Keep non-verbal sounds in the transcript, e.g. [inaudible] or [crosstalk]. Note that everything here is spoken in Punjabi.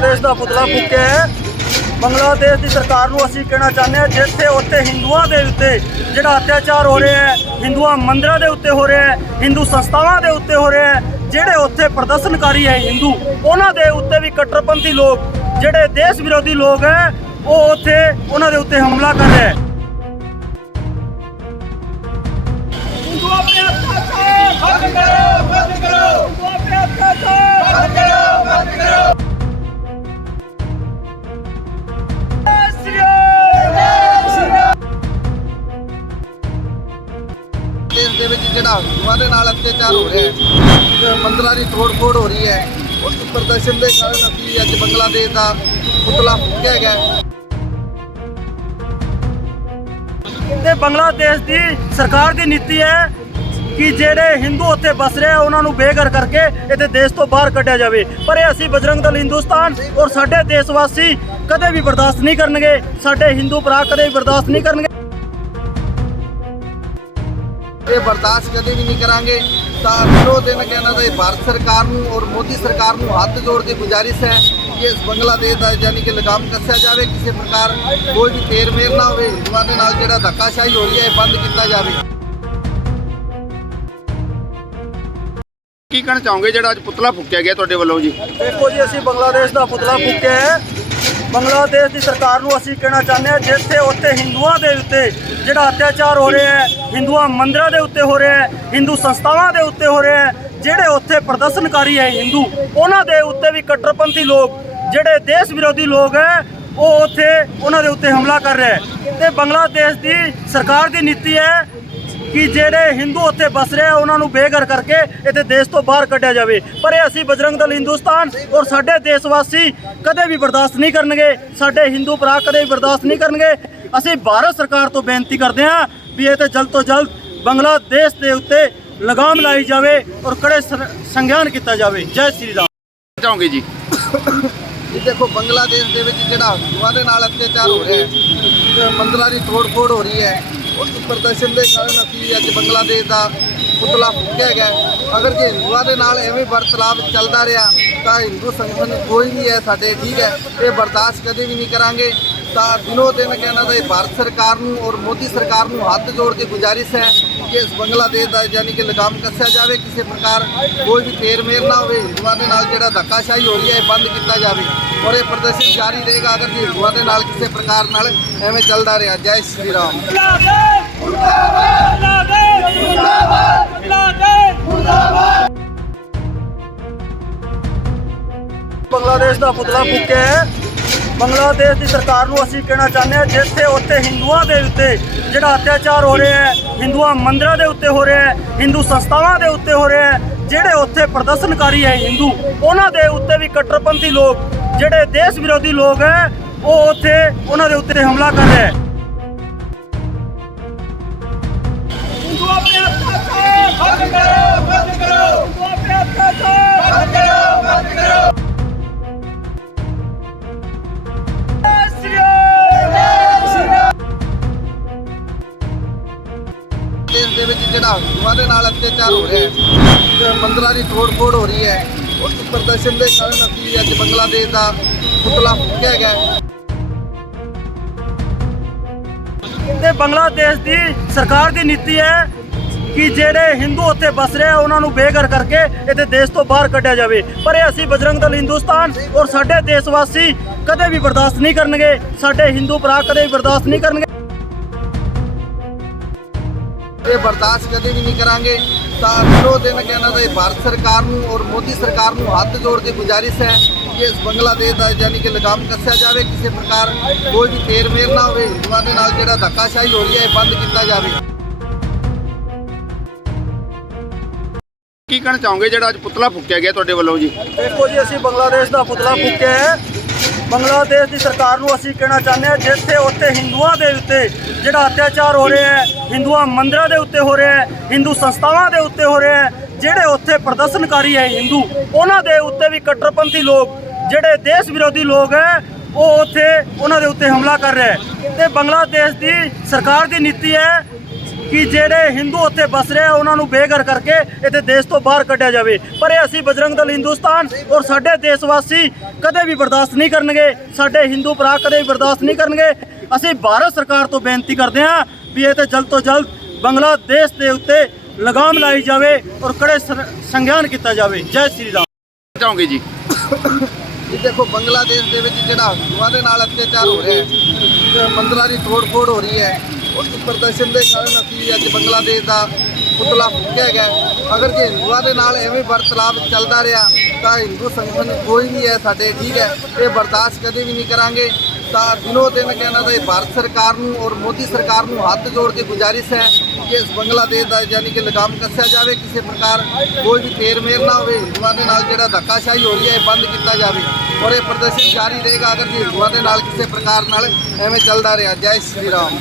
ਬੰਗਲਾਦੇਸ਼ ਦਾ ਪੁਤਲਾ ਫੂਕਿਆ ਹੈ। ਬੰਗਲਾਦੇਸ਼ ਦੀ ਸਰਕਾਰ ਨੂੰ ਅਸੀਂ ਕਹਿਣਾ ਚਾਹੁੰਦੇ ਹਾਂ, ਜਿੱਥੇ ਉੱਥੇ ਹਿੰਦੂਆਂ ਦੇ ਉੱਤੇ ਜਿਹੜਾ ਅਤਿਆਚਾਰ ਹੋ ਰਿਹਾ ਹੈ, ਹਿੰਦੂਆਂ ਮੰਦਿਰਾਂ ਦੇ ਉੱਤੇ ਹੋ ਰਿਹਾ ਹੈ, ਹਿੰਦੂ ਸੰਸਥਾਵਾਂ ਦੇ ਉੱਤੇ ਹੋ ਰਿਹਾ ਹੈ, ਜਿਹੜੇ ਉੱਥੇ ਪ੍ਰਦਰਸ਼ਨਕਾਰੀ ਹੈ ਹਿੰਦੂ, ਉਹਨਾਂ ਦੇ ਉੱਤੇ ਵੀ ਕੱਟੜਪੰਥੀ ਲੋਕ, ਜਿਹੜੇ ਦੇਸ਼ ਵਿਰੋਧੀ ਲੋਕ ਹੈ, ਉਹ ਉੱਥੇ ਉਹਨਾਂ ਦੇ ਉੱਤੇ ਹਮਲਾ ਕਰ ਰਿਹਾ ਹੈ। ਵਿੱਚ ਜਿਹੜਾ ਹਿੰਦੂਆਂ ਦੇ ਨਾਲ ਅਤਿਆਚਾਰ ਹੋ ਰਿਹਾ ਹੈ ਮੰਦਰਾਂ ਦੀ ਤੋੜ-ਫੋੜ ਹੋ ਰਹੀ ਹੈ, ਉਸ ਪ੍ਰਦਰਸ਼ਨ ਦੇ ਕਾਰਨ ਅਸੀਂ ਅੱਜ ਬੰਗਲਾਦੇਸ਼ ਦਾ ਪੁਤਲਾ ਫੂਕਿਆ ਗਿਆ ਤੇ ਬੰਗਲਾਦੇਸ਼ ਦੀ ਸਰਕਾਰ ਦੀ ਨੀਤੀ ਹੈ ਕਿ ਜਿਹੜੇ ਹਿੰਦੂ ਉੱਥੇ ਬਸ ਰਹੇ ਉਹਨਾਂ ਨੂੰ ਬੇਘਰ ਕਰਕੇ ਇਹਦੇ ਦੇਸ਼ ਤੋਂ ਬਾਹਰ ਕੱਢਿਆ ਜਾਵੇ। ਪਰ ਇਹ ਅਸੀਂ ਬਜਰੰਗ ਦਲ ਹਿੰਦੁਸਤਾਨ ਔਰ ਸਾਡੇ ਦੇਸ਼ ਵਾਸੀ ਕਦੇ ਵੀ ਬਰਦਾਸ਼ਤ ਨਹੀਂ ਕਰਨਗੇ, ਸਾਡੇ ਹਿੰਦੂ ਭਰਾ ਕਦੇ ਵੀ ਬਰਦਾਸ਼ਤ ਨਹੀਂ ਕਰਨਗੇ। ਇਹ ਬਰਦਾਸ਼ਤ ਕਦੇ ਵੀ ਨਹੀਂ ਕਰਾਂਗੇ। ਤਾਂ ਦਿਨੋ ਦਿਨ ਕਹਿੰਦਾ ਤਾਂ ਭਾਰਤ ਸਰਕਾਰ ਨੂੰ ਔਰ ਮੋਦੀ ਸਰਕਾਰ ਨੂੰ ਹੱਥ ਜੋੜ ਕੇ ਗੁਜ਼ਾਰਿਸ਼ ਹੈ ਕਿ ਇਸ ਬੰਗਲਾਦੇਸ਼ ਦਾ ਯਾਨੀ ਕਿ ਲਗਾਮ ਕੱਸਿਆ ਜਾਵੇ, ਕਿਸੇ ਪ੍ਰਕਾਰ ਕੋਈ ਵੀ ਫੇਰ ਮੇਰ ਨਾ ਹੋਵੇ। ਹਿੰਦੂਆਂ ਦੇ ਨਾਲ ਜਿਹੜਾ ਧੱਕਾਸ਼ਾਹੀ ਹੋ ਰਹੀ ਹੈ, ਇਹ ਬੰਦ ਕੀਤਾ ਜਾਵੇ। ਕੀ ਕਹਿਣਾ ਚਾਹੋਗੇ ਜਿਹੜਾ ਅੱਜ ਪੁਤਲਾ ਫੂਕਿਆ ਗਿਆ ਤੁਹਾਡੇ ਵੱਲੋਂ ਜੀ? ਦੇਖੋ ਜੀ, ਅਸੀਂ ਬੰਗਲਾਦੇਸ਼ ਦਾ ਪੁਤਲਾ ਫੂਕਿਆ ਹੈ। ਬੰਗਲਾਦੇਸ਼ ਦੀ ਸਰਕਾਰ ਨੂੰ ਅਸੀਂ ਕਹਿਣਾ ਚਾਹੁੰਦੇ ਹਾਂ, ਜਿੱਥੇ ਉੱਥੇ ਹਿੰਦੂਆਂ ਦੇ ਉੱਤੇ ਜਿਹੜਾ ਅਤਿਆਚਾਰ ਹੋ ਰਿਹਾ ਹੈ, ਹਿੰਦੂਆਂ ਮੰਦਰਾਂ ਦੇ ਉੱਤੇ ਹੋ ਰਿਹਾ ਹੈ, ਹਿੰਦੂ ਸੰਸਥਾਵਾਂ ਦੇ ਉੱਤੇ ਹੋ ਰਿਹਾ ਹੈ, ਜਿਹੜੇ ਉੱਥੇ ਪ੍ਰਦਰਸ਼ਨਕਾਰੀ ਹੈ ਹਿੰਦੂ, ਉਹਨਾਂ ਦੇ ਉੱਤੇ ਵੀ ਕੱਟਰਪੰਥੀ ਲੋਕ, ਜਿਹੜੇ ਦੇਸ਼ ਵਿਰੋਧੀ ਲੋਕ ਹੈ, ਉਹ ਉੱਥੇ ਉਹਨਾਂ ਦੇ ਉੱਤੇ ਹਮਲਾ ਕਰ ਰਿਹਾ ਹੈ। ਤੇ ਬੰਗਲਾਦੇਸ਼ ਦੀ ਸਰਕਾਰ ਦੀ ਨੀਤੀ ਹੈ ਕਿ ਜਿਹੜੇ ਹਿੰਦੂ ਉੱਥੇ ਬਸ ਰਹੇ ਆ ਉਹਨਾਂ ਨੂੰ ਬੇਘਰ ਕਰਕੇ ਇਹਦੇ ਦੇਸ਼ ਤੋਂ ਬਾਹਰ ਕੱਢਿਆ ਜਾਵੇ। ਪਰ ਇਹ ਅਸੀਂ ਬਜਰੰਗ ਦਲ ਹਿੰਦੁਸਤਾਨ ਔਰ ਸਾਡੇ ਦੇਸ਼ ਵਾਸੀ ਕਦੇ ਵੀ ਬਰਦਾਸ਼ਤ ਨਹੀਂ ਕਰਨਗੇ। ਸਾਡੇ ਹਿੰਦੂ ਭਰਾ ਕਦੇ ਵੀ ਬਰਦਾਸ਼ਤ ਨਹੀਂ ਕਰਨਗੇ। ਅਸੀਂ ਭਾਰਤ ਸਰਕਾਰ ਤੋਂ ਬੇਨਤੀ ਕਰਦੇ ਹਾਂ ਵੀ ਇਹ ਤੇ ਜਲਦ ਤੋਂ ਜਲਦ ਬੰਗਲਾਦੇਸ਼ ਦੇ ਉੱਤੇ ਲਗਾਮ ਲਾਈ ਜਾਵੇ ਔਰ ਕੜੇ ਸੰਗਿਆਨ ਕੀਤਾ ਜਾਵੇ। ਜੈ ਸ੍ਰੀ ਰਾਮ। ਚਾਹੋਗੇ ਜੀ? [coughs] ਇਹ ਦੇਖੋ ਬੰਗਲਾਦੇਸ਼ ਦੇ ਵਿੱਚ ਜਿਹੜਾ ਹਿੰਦੂਆਂ ਦੇ ਨਾਲ ਅਤਿਆਚਾਰ ਹੋ ਰਿਹਾ ਹੈ ਮੰਦਰਾਂ ਦੀ ਤੋੜ-ਫੋੜ ਹੋ ਰਹੀ ਹੈ। ਉਸ ਪ੍ਰਦਰਸ਼ਨ ਦੇ ਕਾਰਨ ਅਸੀਂ ਅੱਜ ਬੰਗਲਾਦੇਸ਼ ਦਾ ਪੁਤਲਾ ਫੂਕਿਆ ਗਿਆ ਅਗਰ ਜੇ ਹਿੰਦੂਆਂ ਦੇ ਨਾਲ ਐਵੇਂ ਵਰਤਾਵ ਚੱਲਦਾ ਰਿਹਾ, ਤਾਂ ਹਿੰਦੂ ਸੰਗਠਨ ਕੋਈ ਵੀ ਹੈ ਸਾਡੇ, ਠੀਕ ਹੈ, ਇਹ ਬਰਦਾਸ਼ਤ ਕਦੇ ਵੀ ਨਹੀਂ ਕਰਾਂਗੇ। ਤਾਂ ਦਿਨੋ ਦਿਨ ਕਹਿੰਦਾ ਤਾਂ ਇਹ ਭਾਰਤ ਸਰਕਾਰ ਨੂੰ ਔਰ ਮੋਦੀ ਸਰਕਾਰ ਨੂੰ ਹੱਥ ਜੋੜ ਕੇ ਗੁਜ਼ਾਰਿਸ਼ ਹੈ ਕਿ ਇਸ ਬੰਗਲਾਦੇਸ਼ ਦਾ ਯਾਨੀ ਕਿ ਲਗਾਮ ਕੱਸਿਆ ਜਾਵੇ, ਕਿਸੇ ਪ੍ਰਕਾਰ ਕੋਈ ਵੀ ਫੇਰ ਮੇਰ ਨਾ ਹੋਵੇ, ਹਿੰਦੂਆਂ ਦੇ ਨਾਲ ਜਿਹੜਾ ਧੱਕਾਸ਼ਾਹੀ ਹੋ ਰਹੀ ਹੈ, ਇਹ ਬੰਦ ਕੀਤਾ ਜਾਵੇ। ਔਰ ਇਹ ਪ੍ਰਦਰਸ਼ਨ ਜਾਰੀ ਰਹੇਗਾ ਅਗਰ ਜੇ ਦੇ ਨਾਲ ਕਿਸੇ ਪ੍ਰਕਾਰ ਨਾਲ ਐਵੇਂ ਚੱਲਦਾ ਰਿਹਾ। ਜੈ ਸ਼੍ਰੀ ਰਾਮ। ਬੰਗਲਾਦੇਸ਼ ਦਾ ਪੁਤਲਾ ਫੂਕਿਆ ਹੈ। ਬੰਗਲਾਦੇਸ਼ ਦੀ ਸਰਕਾਰ ਨੂੰ ਅਸੀਂ ਕਹਿਣਾ ਚਾਹੁੰਦੇ ਹਾਂ, ਜਿੱਥੇ ਉੱਥੇ ਹਿੰਦੂਆਂ ਦੇ ਉੱਤੇ ਜਿਹੜਾ ਅਤਿਆਚਾਰ ਹੋ ਰਿਹਾ ਹੈ, ਹਿੰਦੂਆਂ ਮੰਦਿਰਾਂ ਦੇ ਉੱਤੇ ਹੋ ਰਿਹਾ ਹੈ, ਹਿੰਦੂ ਸੰਸਥਾਵਾਂ ਦੇ ਉੱਤੇ ਹੋ ਰਿਹਾ ਹੈ, ਜਿਹੜੇ ਉੱਥੇ ਪ੍ਰਦਰਸ਼ਨਕਾਰੀ ਹੈ ਹਿੰਦੂ, ਉਹਨਾਂ ਦੇ ਉੱਤੇ ਵੀ ਕੱਟੜਪੰਥੀ ਲੋਕ ਜਿਹੜੇ ਦੇਸ਼ ਵਿਰੋਧੀ ਲੋਕ ਹੈ ਉਹ ਉੱਥੇ ਉਹਨਾਂ ਦੇ ਉੱਤੇ ਹਮਲਾ ਕਰ ਰਿਹਾ ਹੈ। ਦੇਸ਼ ਦੇ ਵਿੱਚ ਜਿਹੜਾ ਹਿੰਦੂਆਂ ਦੇ ਨਾਲ ਅਤਿਆਚਾਰ ਹੋ ਰਿਹਾ ਹੈ ਮੰਦਰਾਂ ਦੀ ਤੋੜ-ਫੋੜ ਹੋ ਰਹੀ ਹੈ ਉਸ ਪ੍ਰਦਰਸ਼ਨ ਦੇ ਕਾਰਨ ਅਸੀਂ ਅੱਜ ਬੰਗਲਾਦੇਸ਼ ਦਾ ਪੁਤਲਾ ਫੂਕਿਆ ਗਿਆ। ਤੇ ਬੰਗਲਾਦੇਸ਼ ਦੀ ਸਰਕਾਰ ਦੀ ਨੀਤੀ ਹੈ ਕਿ ਜਿਹੜੇ ਹਿੰਦੂ ਉੱਥੇ ਬਸ ਰਹੇ ਆ, ਉਹਨਾਂ ਨੂੰ ਬੇਘਰ ਕਰਕੇ ਇਹਦੇ ਦੇਸ਼ ਤੋਂ ਬਾਹਰ ਕੱਢਿਆ ਜਾਵੇ। ਪਰ ਇਹ ਅਸੀਂ ਬਜਰੰਗ ਦਲ ਹਿੰਦੁਸਤਾਨ ਔਰ ਸਾਡੇ ਦੇਸ਼ ਵਾਸੀ ਕਦੇ ਵੀ ਬਰਦਾਸ਼ਤ ਨਹੀਂ ਕਰਨਗੇ। ਸਾਡੇ ਹਿੰਦੂ ਭਰਾ ਕਦੇ ਵੀ ਬਰਦਾਸ਼ਤ ਨਹੀਂ ਕਰਨਗੇ। ਇਹ ਬਰਦਾਸ਼ਤ ਕਦੇ ਵੀ ਨਹੀਂ ਕਰਾਂਗੇ। ਤਾਂ ਦਿਨੋ ਦਿਨ ਕਹਿੰਦਾ ਤਾਂ ਇਹ ਭਾਰਤ ਸਰਕਾਰ ਨੂੰ ਔਰ ਮੋਦੀ ਸਰਕਾਰ ਨੂੰ ਹੱਥ ਜੋੜ ਕੇ ਗੁਜ਼ਾਰਿਸ਼ ਹੈ ਕਿ ਇਸ ਬੰਗਲਾਦੇਸ਼ ਦਾ ਯਾਨੀ ਕਿ ਲਗਾਮ ਕੱਸਿਆ ਜਾਵੇ, ਕਿਸੇ ਪ੍ਰਕਾਰ ਕੋਈ ਵੀ ਫੇਰ ਮੇਰ ਨਾ ਹੋਵੇ, ਹਿੰਦੂਆਂ ਦੇ ਨਾਲ ਜਿਹੜਾ ਧੱਕਾਸ਼ਾਹੀ ਹੋ ਰਹੀ ਹੈ, ਇਹ ਬੰਦ ਕੀਤਾ ਜਾਵੇ। ਕੀ ਕਹਿਣਾ ਚਾਹੋਗੇ ਜਿਹੜਾ ਅੱਜ ਪੁਤਲਾ ਫੂਕਿਆ ਗਿਆ ਤੁਹਾਡੇ ਵੱਲੋਂ ਜੀ? ਦੇਖੋ ਜੀ, ਅਸੀਂ ਬੰਗਲਾਦੇਸ਼ ਦਾ ਪੁਤਲਾ ਫੂਕਿਆ ਹੈ। ਬੰਗਲਾਦੇਸ਼ ਦੀ ਸਰਕਾਰ ਨੂੰ ਅਸੀਂ ਕਹਿਣਾ ਚਾਹੁੰਦੇ ਹਾਂ, ਜਿੱਥੇ ਉੱਥੇ ਹਿੰਦੂਆਂ ਦੇ ਉੱਤੇ ਜਿਹੜਾ ਅਤਿਆਚਾਰ ਹੋ ਰਿਹਾ ਹੈ, ਹਿੰਦੂਆਂ ਮੰਦਰਾਂ ਦੇ ਉੱਤੇ ਹੋ ਰਿਹਾ ਹੈ, ਹਿੰਦੂ ਸੰਸਥਾਵਾਂ ਦੇ ਉੱਤੇ ਹੋ ਰਿਹਾ ਹੈ, ਜਿਹੜੇ ਉੱਥੇ ਪ੍ਰਦਰਸ਼ਨਕਾਰੀ ਹੈ ਹਿੰਦੂ, ਉਹਨਾਂ ਦੇ ਉੱਤੇ ਵੀ ਕੱਟਰਪੰਥੀ ਲੋਕ, ਜਿਹੜੇ ਦੇਸ਼ ਵਿਰੋਧੀ ਲੋਕ ਹੈ, ਉਹ ਉੱਥੇ ਉਹਨਾਂ ਦੇ ਉੱਤੇ ਹਮਲਾ ਕਰ ਰਿਹਾ ਹੈ। ਤੇ ਬੰਗਲਾਦੇਸ਼ ਦੀ ਸਰਕਾਰ ਦੀ ਨੀਤੀ ਹੈ ਕਿ ਜਿਹੜੇ ਹਿੰਦੂ ਉੱਥੇ ਬਸ ਰਹੇ ਆ ਉਹਨਾਂ ਨੂੰ ਬੇਘਰ ਕਰਕੇ ਇੱਥੇ ਦੇਸ਼ ਤੋਂ ਬਾਹਰ ਕੱਢਿਆ ਜਾਵੇ। ਪਰ ਇਹ ਅਸੀਂ ਬਜਰੰਗ ਦਲ ਹਿੰਦੁਸਤਾਨ ਔਰ ਸਾਡੇ ਦੇਸ਼ ਵਾਸੀ ਕਦੇ ਵੀ ਬਰਦਾਸ਼ਤ ਨਹੀਂ ਕਰਨਗੇ। ਸਾਡੇ ਹਿੰਦੂ ਭਰਾ ਕਦੇ ਵੀ ਬਰਦਾਸ਼ਤ ਨਹੀਂ ਕਰਨਗੇ। ਅਸੀਂ ਭਾਰਤ ਸਰਕਾਰ ਤੋਂ ਬੇਨਤੀ ਕਰਦੇ ਹਾਂ ਵੀ ਇਹ ਤੇ ਜਲਦ ਤੋਂ ਜਲਦ ਬੰਗਲਾਦੇਸ਼ ਦੇ ਉੱਤੇ ਲਗਾਮ ਲਾਈ ਜਾਵੇ ਔਰ ਕੜੇ ਸੰਗਿਆਨ ਕੀਤਾ ਜਾਵੇ। ਜੈ ਸ਼੍ਰੀ ਰਾਮ। ਚਾਹੋਗੇ ਜੀ? ਇਹ ਦੇਖੋ ਬੰਗਲਾਦੇਸ਼ ਦੇ ਵਿੱਚ ਜਿਹੜਾ ਹਿੰਦੂਆਂ ਦੇ ਨਾਲ ਅਤਿਆਚਾਰ ਹੋ ਰਿਹਾ ਹੈ ਮੰਦਰਾਂ ਦੀ ਤੋੜ-ਫੋੜ ਹੋ ਰਹੀ ਹੈ। ਉਸ ਪ੍ਰਦਰਸ਼ਨ ਦੇ ਕਾਰਨ ਅਸੀਂ ਅੱਜ ਬੰਗਲਾਦੇਸ਼ ਦਾ ਪੁਤਲਾ ਫੂਕਿਆ ਗਿਆ। ਅਗਰ ਜੇ ਹਿੰਦੂਆਂ ਦੇ ਨਾਲ ਐਵੇਂ ਵਰਤਾਵ ਚੱਲਦਾ ਰਿਹਾ, ਤਾਂ ਹਿੰਦੂ ਸੰਗਠਨ ਕੋਈ ਵੀ ਹੈ ਸਾਡੇ ਠੀਕ ਹੈ, ਇਹ ਬਰਦਾਸ਼ਤ ਕਦੇ ਵੀ ਨਹੀਂ ਕਰਾਂਗੇ। ਤਾਂ ਦਿਨੋ ਦਿਨ ਕਹਿੰਦਾ ਤਾਂ ਇਹ ਭਾਰਤ ਸਰਕਾਰ ਨੂੰ ਔਰ ਮੋਦੀ ਸਰਕਾਰ ਨੂੰ ਹੱਥ ਜੋੜ ਕੇ ਗੁਜ਼ਾਰਿਸ਼ ਹੈ ਕਿ ਇਸ ਬੰਗਲਾਦੇਸ਼ ਦਾ ਯਾਨੀ ਕਿ ਲਗਾਮ ਕੱਸਿਆ ਜਾਵੇ, ਕਿਸੇ ਪ੍ਰਕਾਰ ਕੋਈ ਵੀ ਫੇਰ ਮੇਰ ਨਾ ਹੋਵੇ, ਹਿੰਦੂਆਂ ਦੇ ਨਾਲ ਜਿਹੜਾ ਧੱਕਾਸ਼ਾਹੀ ਹੋ ਰਹੀ ਹੈ, ਇਹ ਬੰਦ ਕੀਤਾ ਜਾਵੇ। ਔਰ ਇਹ ਪ੍ਰਦਰਸ਼ਨ ਜਾਰੀ ਰਹੇਗਾ ਅਗਰ ਜੇ ਹਿੰਦੂਆਂ ਦੇ ਨਾਲ ਕਿਸੇ ਪ੍ਰਕਾਰ ਨਾਲ ਐਵੇਂ ਚੱਲਦਾ ਰਿਹਾ। ਜੈ ਸ਼੍ਰੀ ਰਾਮ।